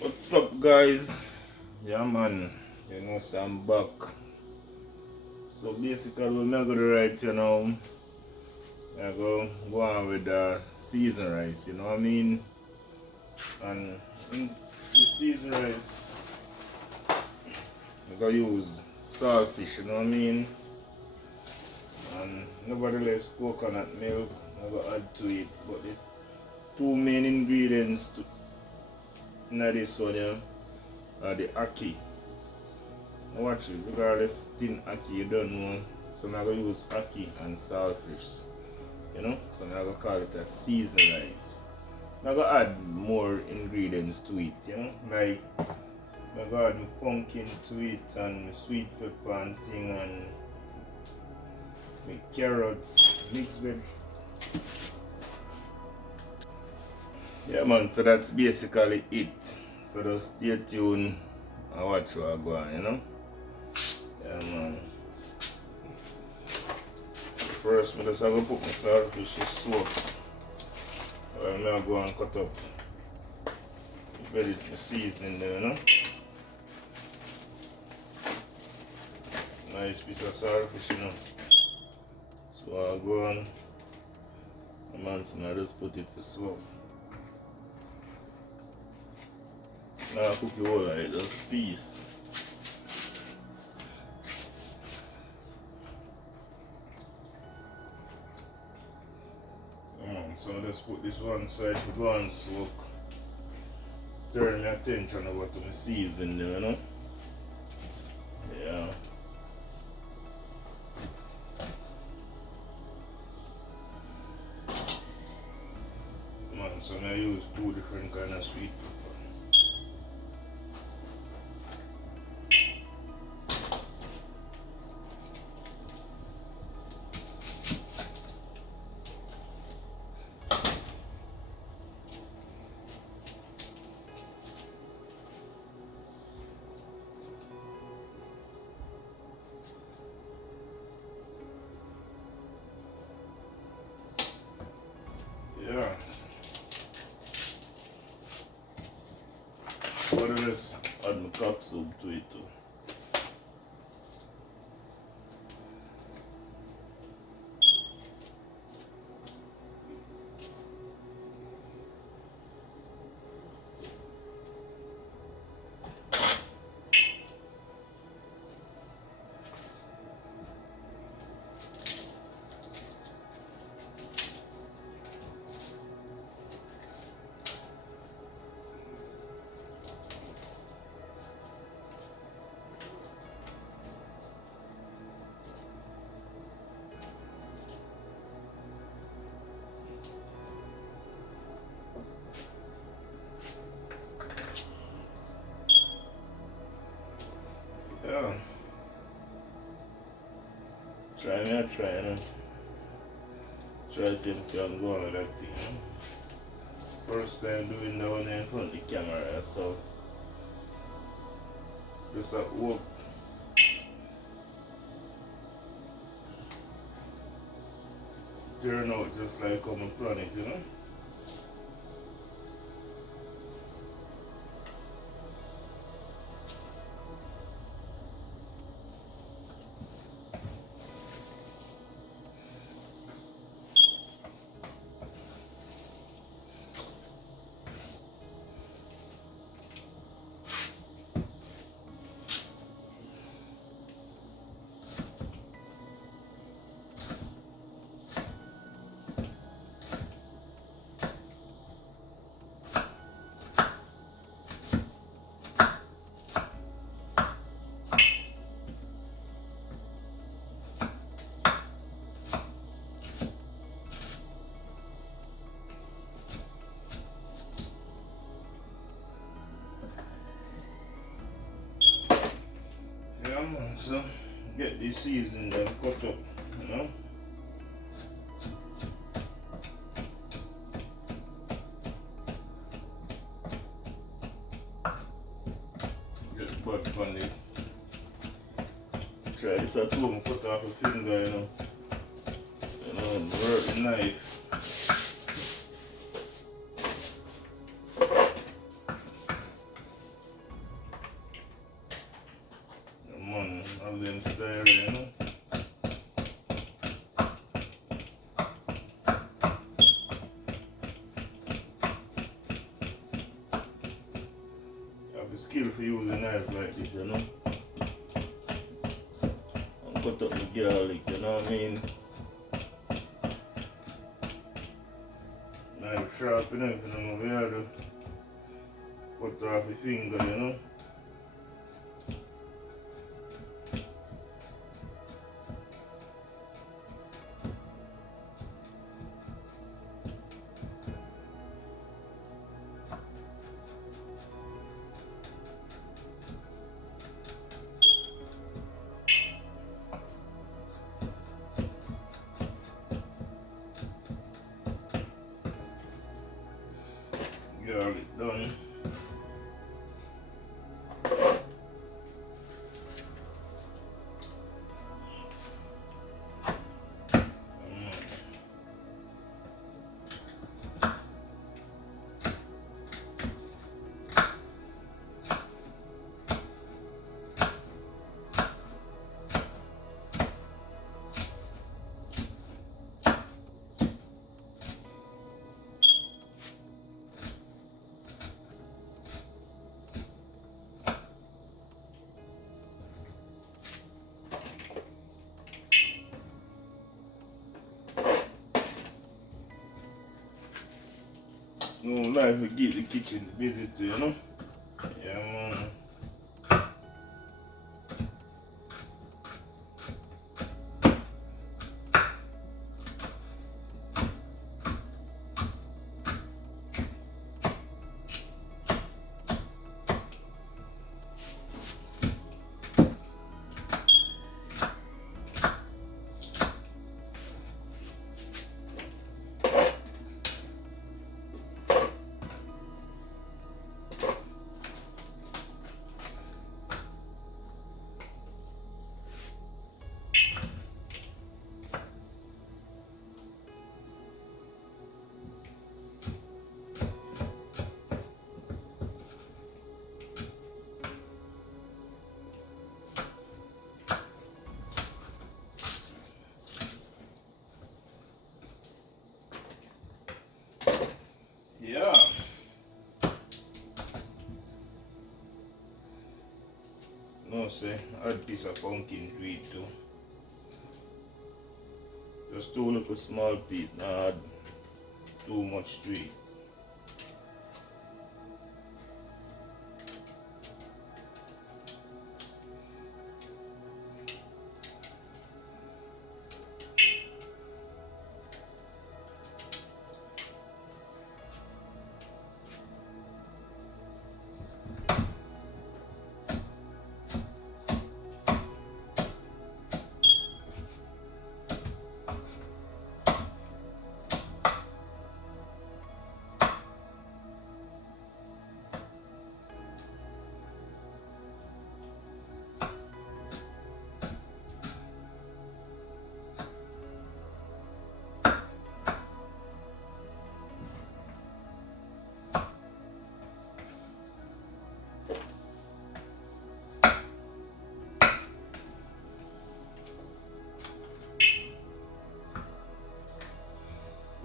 What's up, guys? Yeah, man. You know, so I'm back. So basically, what I'm gonna write, I'm gonna go on with the season rice. You know what I mean? And in the season rice, I'm gonna use saltfish. You know what I mean? And nevertheless, coconut milk. I'm gonna add to it. But the two main ingredients in this one, are the ackee. Watch it, regardless thin ackee you don't know. So I'm gonna use ackee and saltfish. So I'm gonna call it a seasoned rice. I'm gonna add more ingredients to it, like I'm gonna add my pumpkin to it and my sweet pepper and thing and my carrot, mixed veg. Yeah man, so that's basically it. So just stay tuned and watch what I go on. Yeah man. First, I'm just going to put my saltfish in soak. I'm going to go and cut up the seasoning there, Nice piece of saltfish, So I'll go on, and I just put it for soak. Now I cook the whole of it, just piece. So I just put this one side to go and soak. Turn my attention over to the seasoning there, Yeah. So I use two different kind of sweet pepper. Yeah. But I just add my cock soup to it too. Yeah. Try. Try to see if you can go on with that thing, First time doing that one in front of the camera, so just a hope turn out just like how I plan it, Yeah man, so get the seasoning then cut up, Get butt on it. Try this at home, cut off a finger, work the knife. of them style, you know. You have the skill for using a knife like this, you know. And cut up the garlic, you know what I mean? Knife sharp enough, you know, we have to cut off the finger, you know. Garlic done. No life will get the kitchen busy too, you know? Yeah, man. Yeah. No, say, add piece of pumpkin to it too. Just two little small piece, not add too much to it.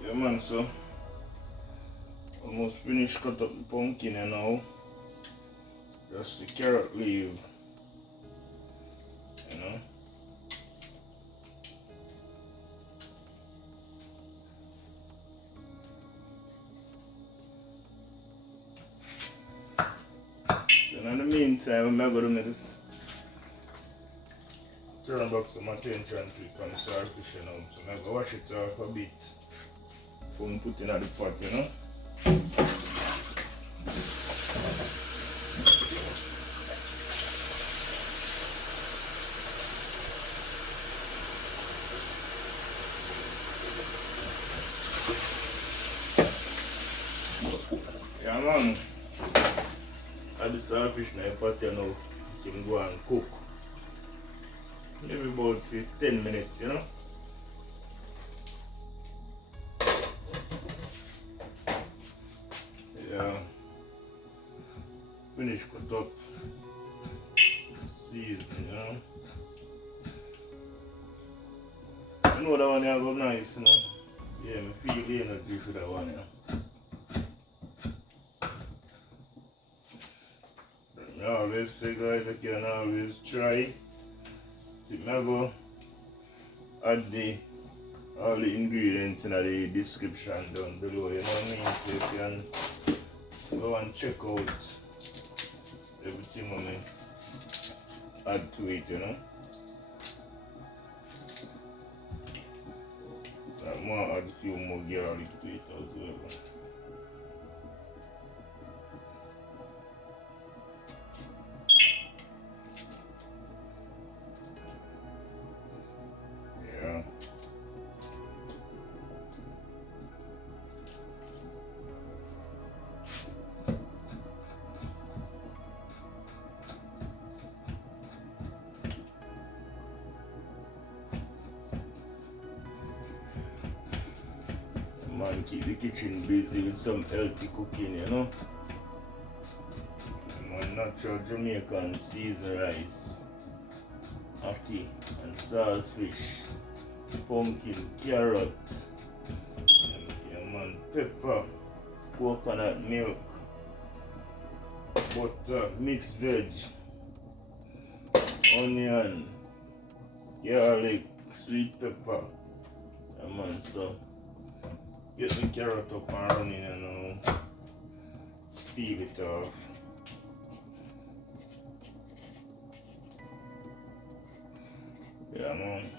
Yeah man, so almost finished cut up the pumpkin and now just the carrot leaf, you know. So in the meantime, I'm going to make this turn back some attention to it and start fishing out. So I'm going to wash it off a bit before I put it in the pot, you know. Yeah man, add the saltfish in the pot now, you can go and cook. Maybe about 10 minutes, you know. Yeah. Finish cut up. Season, you know. know that one here go nice, you know. Yeah, me feel the energy for that one here. I always say guys, I can always try. I go add all the ingredients in the description down below, you know what I mean? So you can go and check out everything I add to it, you know. I might add a few more garlic to it as well. Yeah. Man, keep the kitchen busy with some healthy cooking, you know. Man, natural Jamaican seasoned rice, ackee and saltfish, pumpkin, carrot, yeah man, pepper, coconut milk, butter, mixed veg, onion, garlic, sweet pepper. Yeah man, so get the carrot up and running and peel it off. Yeah man.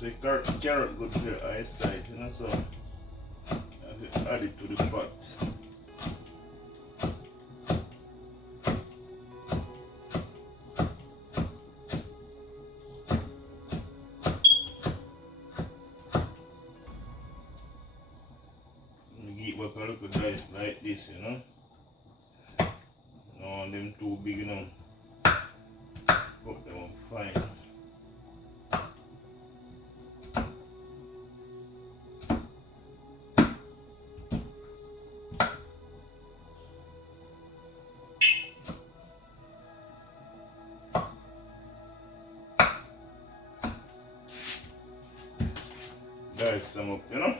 The carrot good for your eyesight, you know, so add it to the pot. Get back a little dice like this, you know. No want them too big, you know. Put them up fine. Dice some up, you know.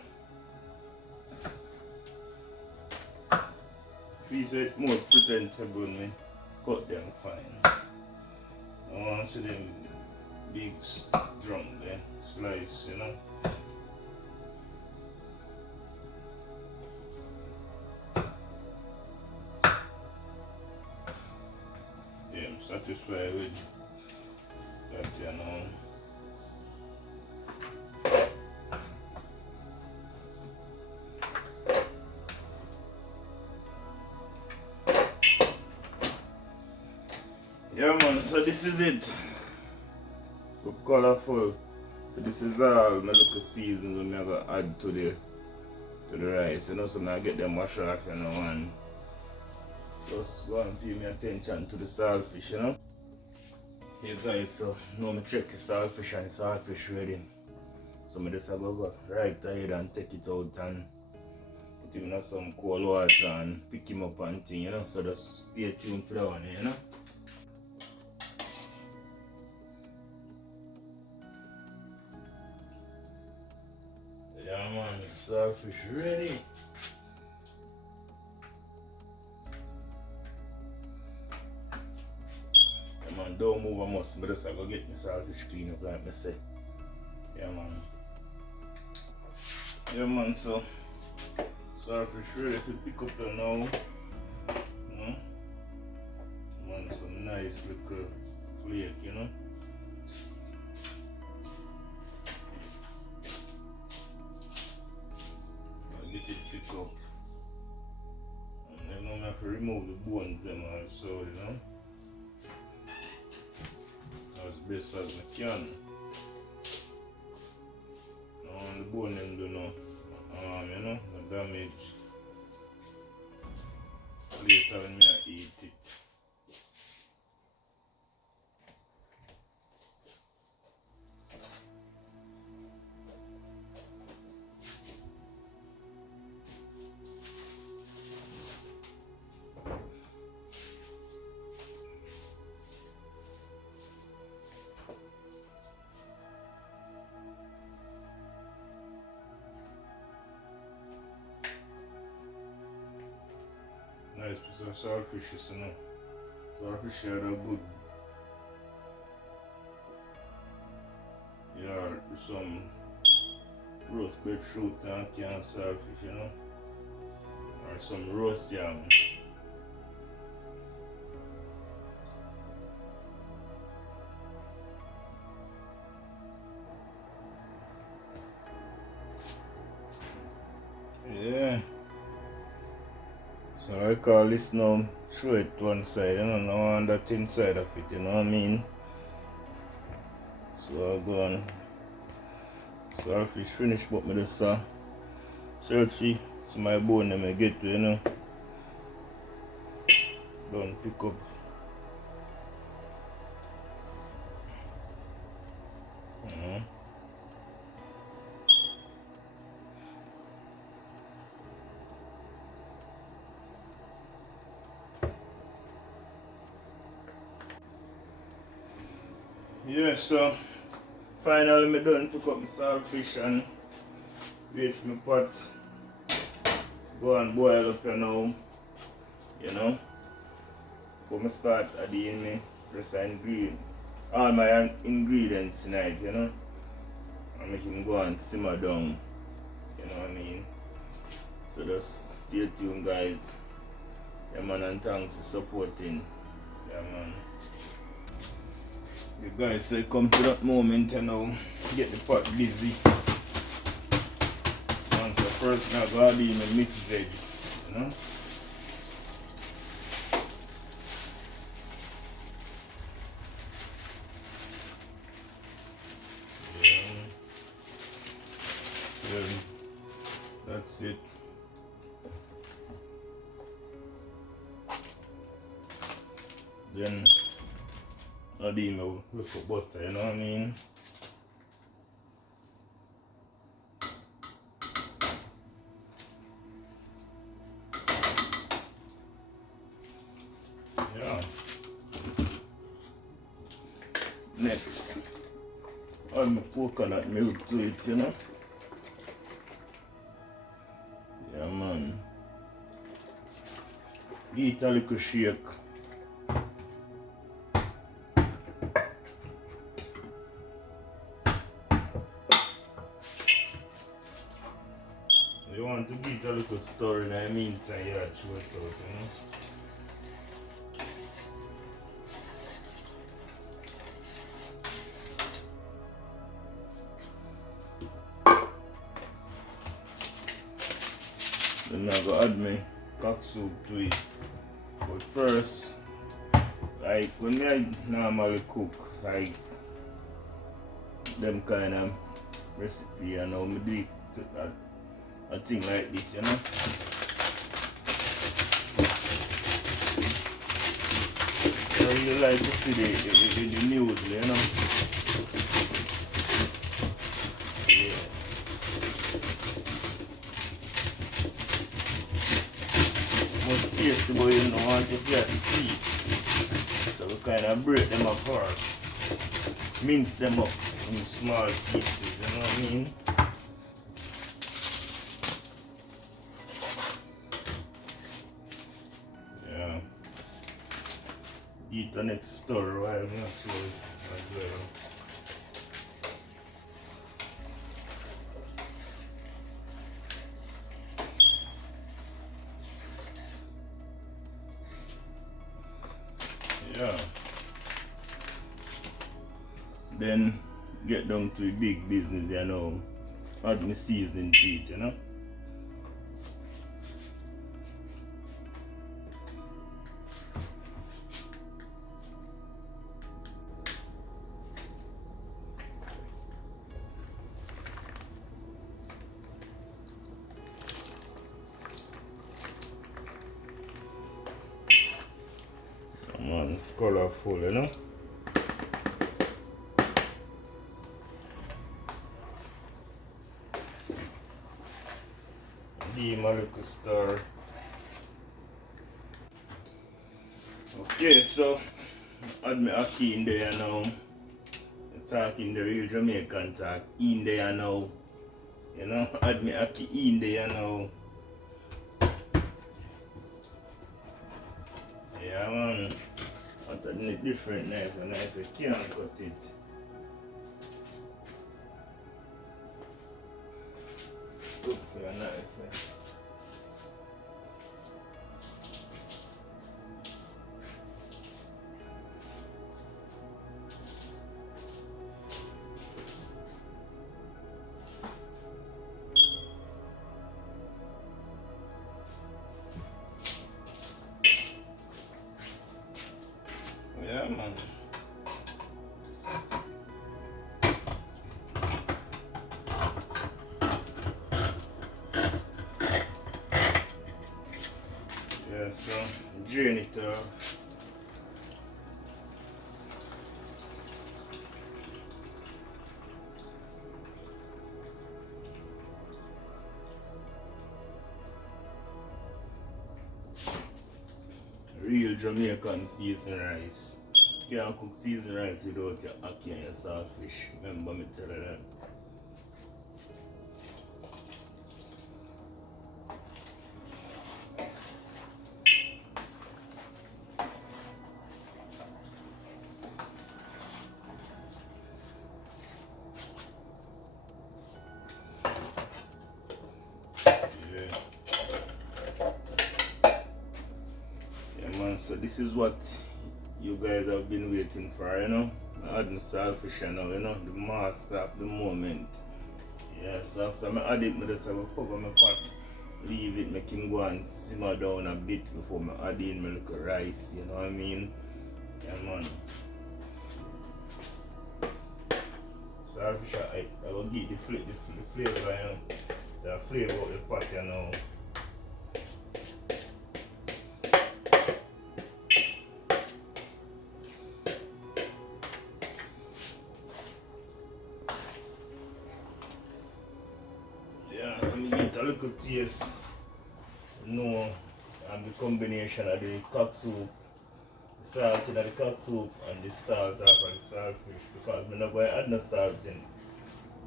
Piece it more presentable, me. Cut them fine. I want to see them big drum there, slice, you know. Yeah, I'm satisfied with that, you know. Yeah man, so this is it. Look colorful. So this is all my little seasoning I'm gonna add to the rice, you know, so now I get them wash off, you know, and just go and pay me attention to the saltfish, you know. Hey guys, so now I check the saltfish and the saltfish ready. So I just go right ahead and take it out and put him in some cold water and pick him up and thing, you know. So just stay tuned for that one, you know. Yeah man, saltfish ready. Yeah man, don't move a muscle, but just go get my saltfish clean up like I say. Yeah man. Yeah man, so saltfish ready to pick up now. You know? Man, some nice little flake, you know. Get it pick up. And then I have to remove the bones them also, you know. best as I can. On the bone them do no no damage later when I eat it. Nice piece of saltfish, you know. Saltfish are good. Yeah, some roast beetroot and canned saltfish, you know. Or some roast yam. Yeah. So I call this now, throw it to one side, you know, no on that inside of it, you know what I mean? So I go on. Saltfish finish, but me just search to my bone them I get to, you know. Don't pick up. Yeah, so finally me done pick up my saltfish and wait for my pot. Go and boil up now, you know. Before I start adding me rest of all my ingredients tonight, you know. And make him go and simmer down, you know what I mean. So just stay tuned, guys. Yeah man, and thanks for supporting. Yeah man. The guys say come to that moment, you know, get the pot busy. And so first now go add in the mixed veg, you know. Yeah. That's it. Then add in a little butter, you know what I mean? Yeah. Next, add my coconut milk to it, you know? Yeah man. Give it a little shake. You want to give it a little stir in the meantime, you have to throw it out, you know? Then I go add my cock soup to it. But first, like when I normally cook, like them kind of recipe, you know, I do it a thing like this, you know. I really like to see the noodle, you know. Yeah. Most tasty, but you don't want to get sweet. So we kind of break them apart. Mince them up in small pieces, you know what I mean? Yeah. Eat the next stir while I'm not sure as well. Yeah. Then get down to the big business, you know. Add my seasoning to it, you know. full, you know. Give him a little stir. Okay, so add my ackee in there now. Talking the real Jamaican talk in there now. You know, add my ackee in there now. Yeah man. But I need different knife, a knife you can't cut it. Look for a knife. Yeah man. Yeah, so drain it off. Real Jamaican seasoned rice. You can't cook seasoned rice without your ackee and your saltfish. Remember me tell you that. So this is what you guys have been waiting for, you know. I add my saltfish now, you know, the master of the moment. Yeah, so after I add it, I just have to cover my pot, leave it, make him go and simmer down a bit before I add in my little rice, you know what I mean? Yeah man. Saltfish I will get the flavor, you know. The flavor of the pot, you know. Get a little taste, you know, and the combination of the cock soup, the salt in the cock soup, and the salt after the saltfish, because I'm not going to add no salt in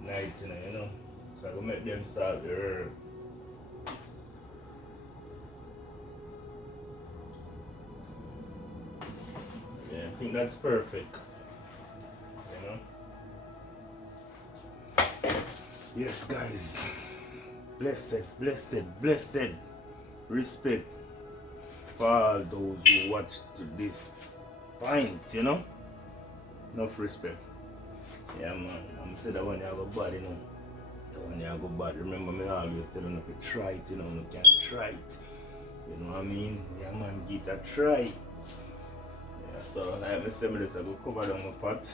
night, you know. So I'm going to make them salt the herb. Yeah, I think that's perfect, you know. Yes, guys. Blessed respect for all those who watch to this point, you know. Enough respect. Yeah man, I'm say that one you go bad, you know. That one you go bad. Remember me always tell you if you try it, you know, you can't try it. You know what I mean? Yeah man, get a try. Yeah, so like I said, I just go cover down my pot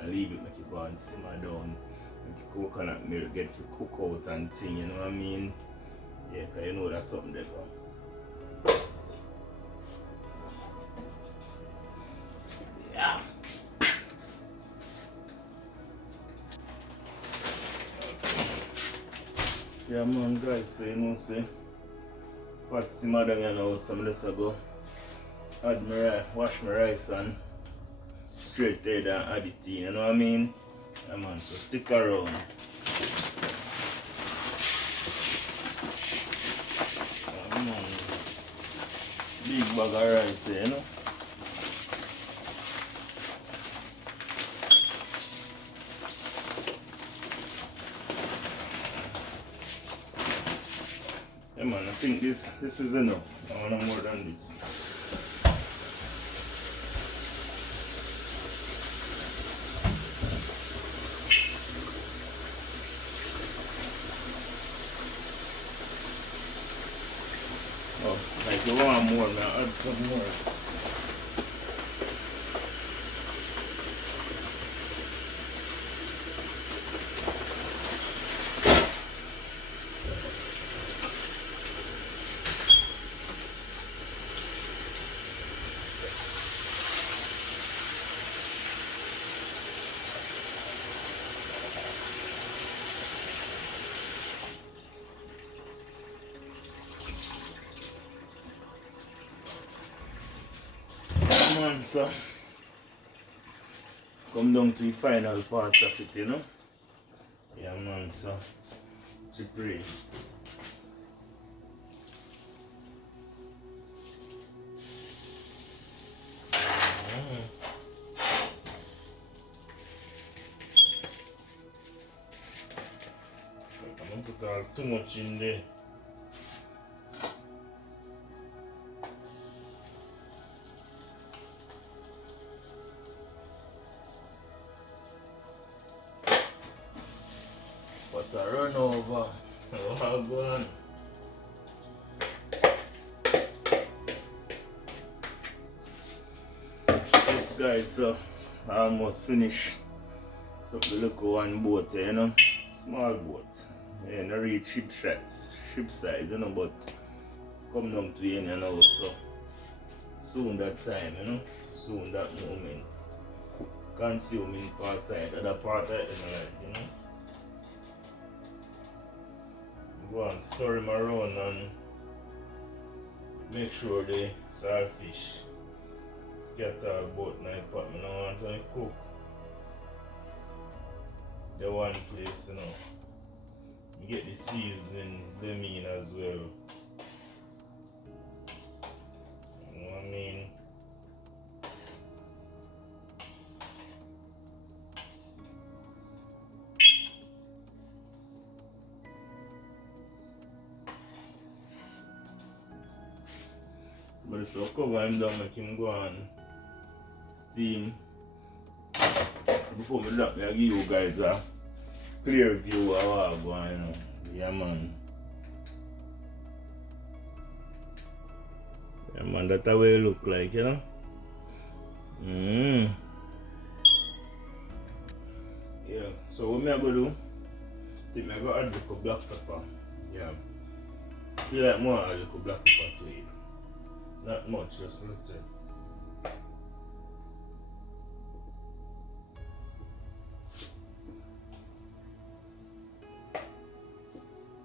and leave it make it go and simmer down. Coconut milk get to cook out and thing, you know what I mean? Yeah, cause you know that's something there. Yeah. Yeah man guys, so you know say pot simmer down, you know, some just go add my rice, wash my rice and straight there and add it in, you know what I mean? Yeah man, so stick around. Yeah man. Big bag of rice, you know. Yeah man, I think this is enough. I want more than this. Oh, like you want more, man, add some more. man, so come down to the final part of it, you know. Yeah man, so chippery. I don't put all too much in there. But I run over. Oh, go on. This guy, so I almost finished up the little one boat, you know. Small boat. Yeah, not reach ship size, you know, but come down to here now, so soon that time, you know, soon that moment. Consuming part time, the other part I don't like, you know. Go and stir him around and make sure the saltfish scatter about my pot. I don't want to cook the one place, you know. You get the seasoning, them in as well. You know what I mean? But it's so cover him down, make him go and steam. Before me drop, I give you guys a clear view of how I go on, you know. Yeah man. Yeah man, that's how it look like, you know. Yeah, so what I'm going to do, I think I'm going to add a little black pepper. Yeah. I feel like more add a little black pepper to it. Not much, just a little.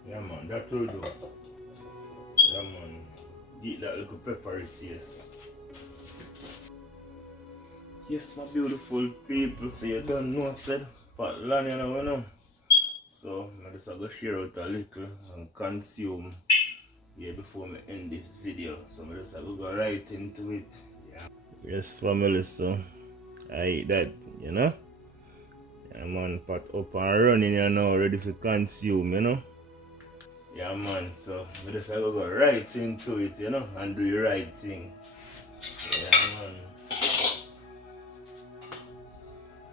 Yeah man, that will do. Yeah man, get that little peppery taste. Yes, my beautiful people, so you don't know, said pot land, you know. So I just go share out a little and consume here before I end this video. So I just go right into it. Yeah. Yes, family, so I eat that, you know. Yeah man, pot up and running, you know, ready for consume, you know. Yeah man, so I just go right into it, you know, and do the right thing. Yeah man.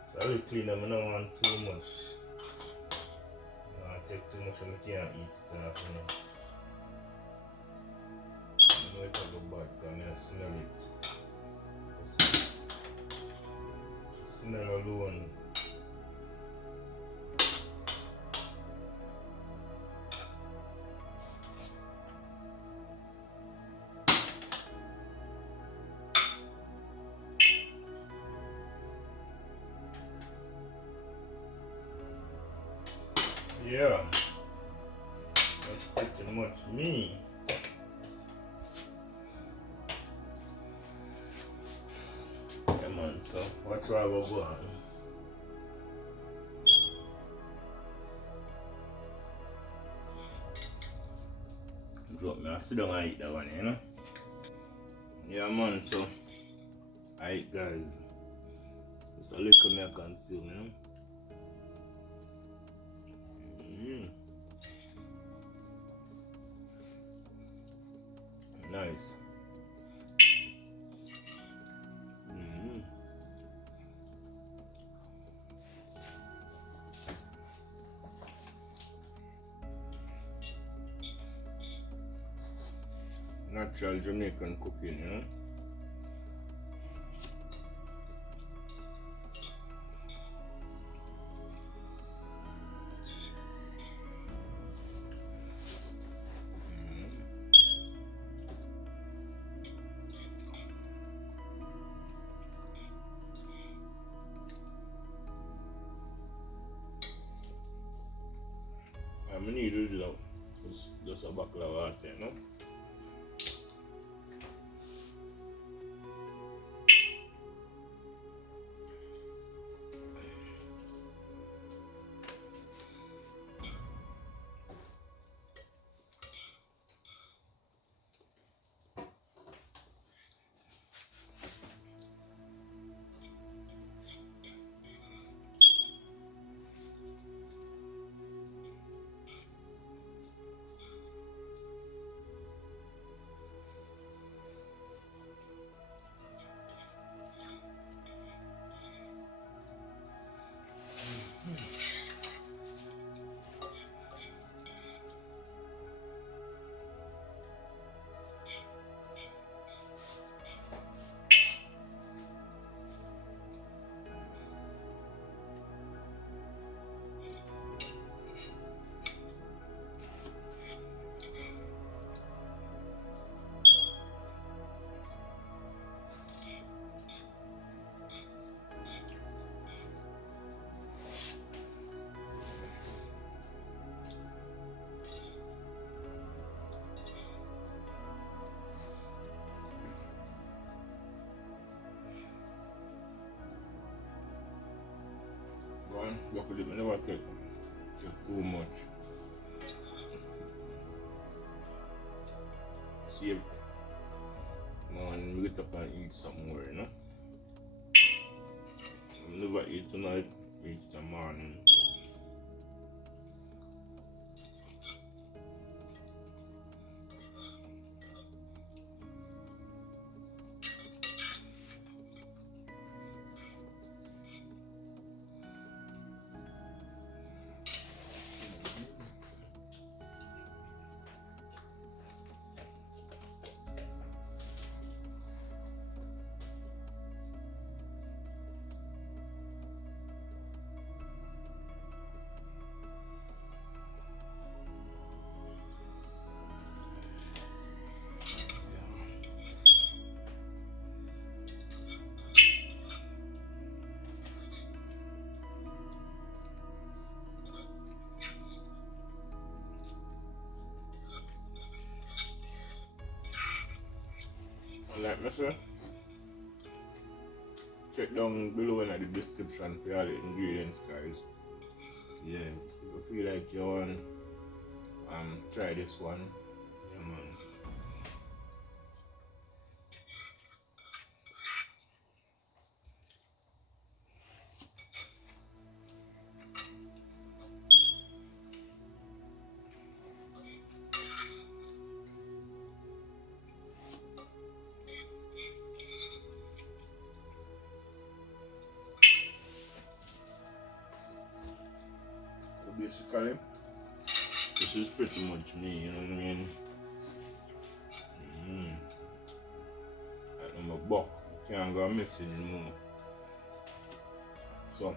So I will clean them, I don't want too much. I take too much and I can't eat it off, you know. I know it's a go bad because I smell it. Smell alone. Yeah, that's pretty much me. Yeah man, so watch where I go on. Drop me, I sit down and eat that one, you know. Yeah man, so I eat guys. Just a little me I consume, you know. Nice. Natural Jamaican cooking, you know. I need to do just a buckle of water, you know. with it, I never take too much. See if man, we get up and eat somewhere, you know. I never eat tonight, eat in the morning. Like I said, check down below in the description for all the ingredients, guys. Yeah, if you feel like you want try this one, yeah man. So basically, this is pretty much me, you know what I mean? I'm a buck, can't go missing anymore. So,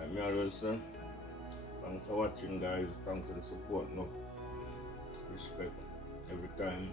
like me always say, thanks for watching, guys. Thanks for the support, no respect every time.